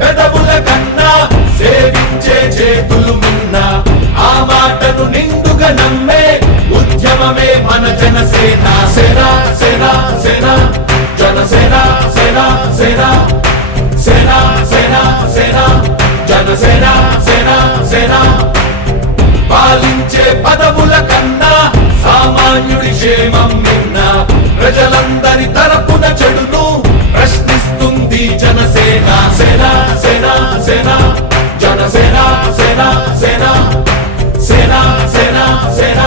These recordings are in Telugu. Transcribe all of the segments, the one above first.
పెదవుల కన్నా సేవించే చేతులు మిన్న ఆ మాటను నిండుగా నమ్మే ఉద్యమమే మన జనసేన సేన సేన సేన జనసేన సేన సేన సేన సేన సేన జనసేన సేన సేన పాలించే పదవుల కన్నా సామాన్యుడి క్షేమం నిన్న ప్రజలందరి తరపున చెడును ప్రశ్నిస్తుంది జనసేన సేన సేన సేన జనసేన సేన సేన సేన సేన సేన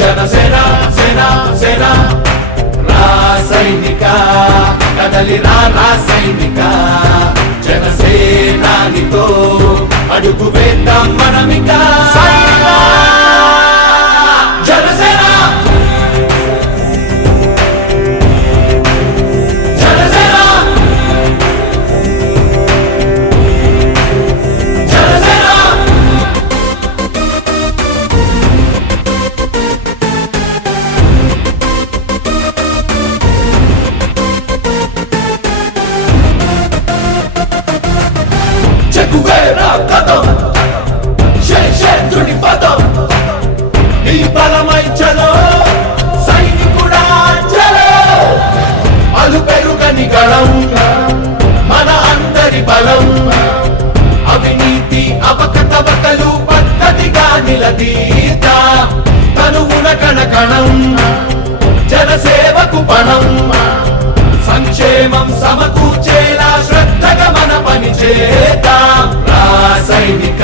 జనసేన సేన సేన రాసైనిక కదలి రాసైనిక జనసేనానితో అడుగు వేద్దాం మనమిక జనసేన చెగువేరా కదం శేషేంద్రుడి పదం ఈ బలమై చలో సైనికుడా చలో అలు పెరుగని గళం మన అందరి బలం అవినీతి అవకతవకలు పద్ధతిగా నిలదీత తనువున కణకణం జనసేవకు పణం సంక్షేమం సమకూర్చేలా శ్రద్ధగా మన పని చేద్దాం రాసైనిక